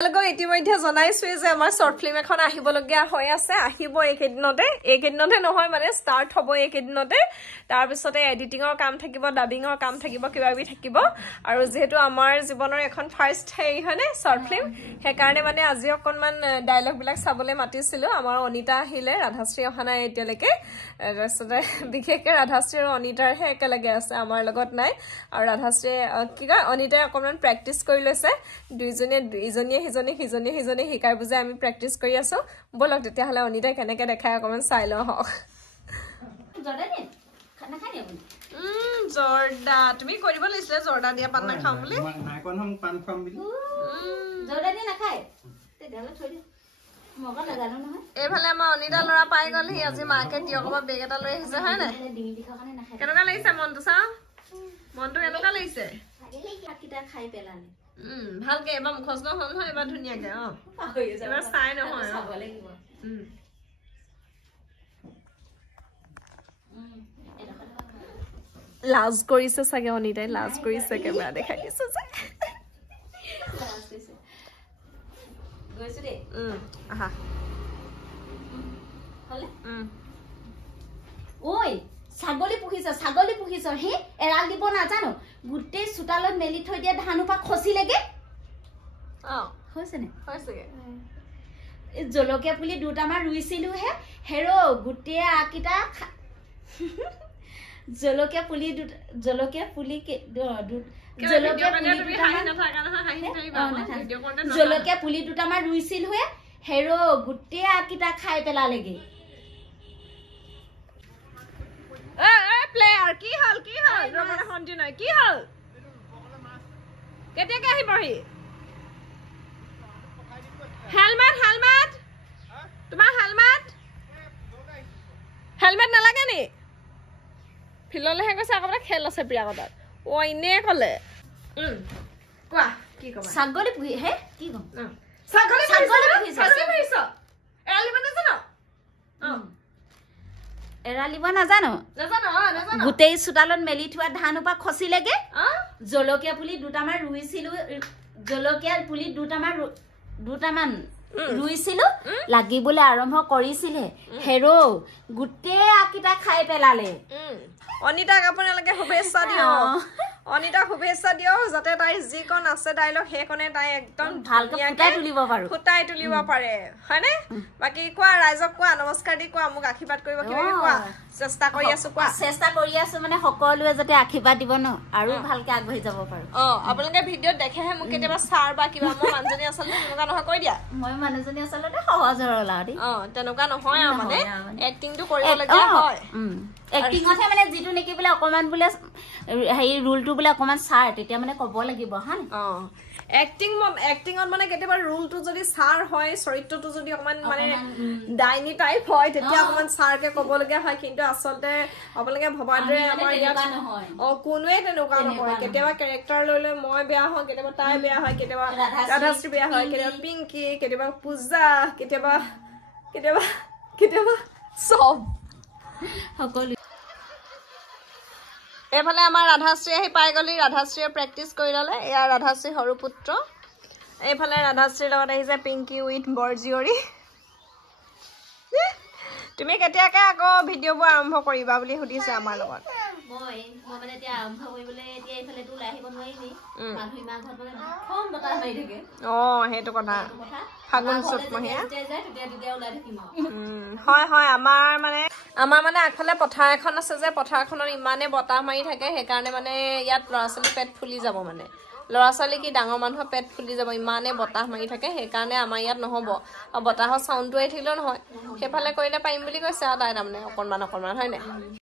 লগো ইতিমধ্যে জনাইছোৱে যে আমাৰ শৰ্ট ফিল্ম এখন আহিবলগীয়া হৈ আছে আহিব এইকেইদিনতে নহয় মানে ষ্টাৰ্ট হ'ব এইকেইদিনতে তাৰ পিছতে এডিটিংৰ কাম থাকিব ডাবিংৰ কাম থাকিব কিবাবি থাকিব আৰু যেহেতু আমাৰ জীৱনৰ এখন ফাৰ্ষ্ট হেৰি হয়নে শৰ্ট ফিল্ম সেইকাৰণে মানে আজি অকণমান ডায়লগ বিলাক চাবলৈ মাতিছিলো আমাৰ অনিতা আহিলে ৰাধাশ্ৰী অহা নাই এতিয়ালৈকে তাৰপিছতে বিশেষকৈ ৰাধাশ্ৰী আৰু অনিতাৰহে একেলগে আছে আমাৰ লগত নাই আৰু ৰাধাশ্ৰী কি কয় অনিতাই অকণমান প্ৰেক্টিচ কৰি লৈছে ইজনীয়ে সিজনী শিকাই বুজাই আমি প্ৰেক্টিচ কৰি আছো বলক তেতিয়াহ'লে অনিতাই কেনেকে দেখাই অকণমান চাই লওঁ হওক জৰ্দা তুমি কৰিব লাগিছিলে জৰ্দা দিয়া পান নাখাম বুলি এইফালে আমাৰ অনিতা ল'ৰা পাই গ'লহি আজি মাকে তিয়কৰ বেগ এটা লৈ আহিছে হয় নাই কেনেকুৱা লাগিছে মনটো চাওঁ মনটো কেনেকুৱা লাগিছে ভালকে এবাৰ মুখস্থ হ'ল নহয় এবাৰ ধুনীয়াকে এবাৰ চাই নহয় লাজ কৰিছে চাগে অনিতাই লাজ কৰিছে কেমেৰা দেখাই দিছে যে আহা ঐ ছাগলী পুহিছ হে এৰাল দিব নাজানো গোটেই চোতালত মেলি থৈ দিয়া ধানোপা খচিলেগে জলকীয়া পুলি দুটামান ৰুইছিলো হে হেৰ গোটেই আকিটা জলকীয়া পুলি দুটামান ৰুইছিলো হে হেৰ গোটেই আকিটা খাই পেলালেগে প্লেয়াৰ কি হল ৰমনা হন্তি নাই কি হল কেতিয়াকে আহিবহি হেলমেট তোমাৰ হেলমেট নালাগে নি ফিল্ডলৈহে গৈছে আকৌ খেল আছে প্ৰিয়াকতাত এনে কলে কোৱা কি কবা ছাগলী পুহি হে কি কম ছাগলী পুহিছ এৰালিব নাজানো গোটেই চোতালত মেলি থোৱা ধানোপা খচিলেগে জলকীয়া পুলি দুটামান ৰুইছিলো লাগিবলৈ আৰম্ভ কৰিছিলে হেৰ গোটেই আকিটা খাই পেলালে অনিতাক আপোনালোকে শুভেচ্ছা দিয়ক যাতে তাইৰ যিকণ আছে ডাইলগ সেইকণে তাই একদম ফুটাই তুলিব পাৰে হয়নে বাকী কোৱা ৰাইজক কোৱা নমস্কাৰ দি কোৱা মোক আশীৰ্বাদ কৰিব কোৱা চেষ্টা কৰি আছো মানে সকলোৱে যাতে আশীৰ্বাদ দিব ন আৰু ভালকে আগবাঢ়ি যাব পাৰো আপোনালোকে ভিডিঅ'ত দেখেহে মোক কেতিয়াবা ছাৰ বা কিবা মোৰ মানুহজনী আচলতে তেনেকুৱা নহয় কৈ দিয়া মই মানুহজনী আচলতে সহজ সৰল আৰু তেনেকুৱা নহয় আৰু মানে এক্টিংটো কৰিবলগীয়া হয় এক্টিঙতহে মানে যিটো নেকি বোলে অকণমান বোলে হেৰি ৰুলটো বোলে অকণমান ছাৰ তেতিয়া মানে ক'ব লাগিব হা এক্টিঙত মানে কেতিয়াবা ৰুলটো যদি ছাৰ হয় চৰিত্ৰটো যদি অকমান মানে ডাইনী টাইপ হয় তেতিয়া অকমান ছাৰকে ক'বলগীয়া হয় কিন্তু আচলতে আপোনালোকে ভবাৰ দৰে আমাৰ ইয়াত কোনোৱে তেনেকুৱা নহয় কেতিয়াবা কেৰেক্টাৰ লৈ মই বেয়া হয় কেতিয়াবা তাই বেয়া হয় কেতিয়াবা ৰাধাশ্ৰী বেয়া হয় কেতিয়াবা পিংকি কেতিয়াবা পূজা কেতিয়াবা চব সকলো এইফালে আমাৰ ৰাধাশ্ৰী আহি পাই গলি ৰাধাশ্ৰীয়ে প্ৰেক্টিচ কৰি ল'লে এয়া ৰাধাশ্ৰী সৰু পুত্ৰ এইফালে ৰাধাশ্ৰীৰ লগত আহিছে পিংকি উইথ বৰজিয়ৰী তুমি কেতিয়াকে আকৌ ভিডিঅ'বোৰ আৰম্ভ কৰিবা বুলি সুধিছে আমাৰ লগত সেইটো কথা ফাগুন চ'তমহীয়া হয় আমাৰ মানে আগফালে পথাৰ এখন আছে যে পথাৰখনত ইমানে বতাহ মাৰি থাকে সেইকাৰণে মানে ইয়াত ল'ৰা ছোৱালী পেট ফুলি যাব মানে ল'ৰা ছোৱালী কি ডাঙৰ মানুহৰ পেট ফুলি যাব ইমানে বতাহ মাৰি থাকে সেইকাৰণে আমাৰ ইয়াত নহ'ব আৰু বতাহৰ চাউণ্ডটো আহি থাকিলেও নহয় সেইফালে কৰিলে পাৰিম বুলি কৈছে আৰু তাই তাৰমানে অকণমান হয় নাই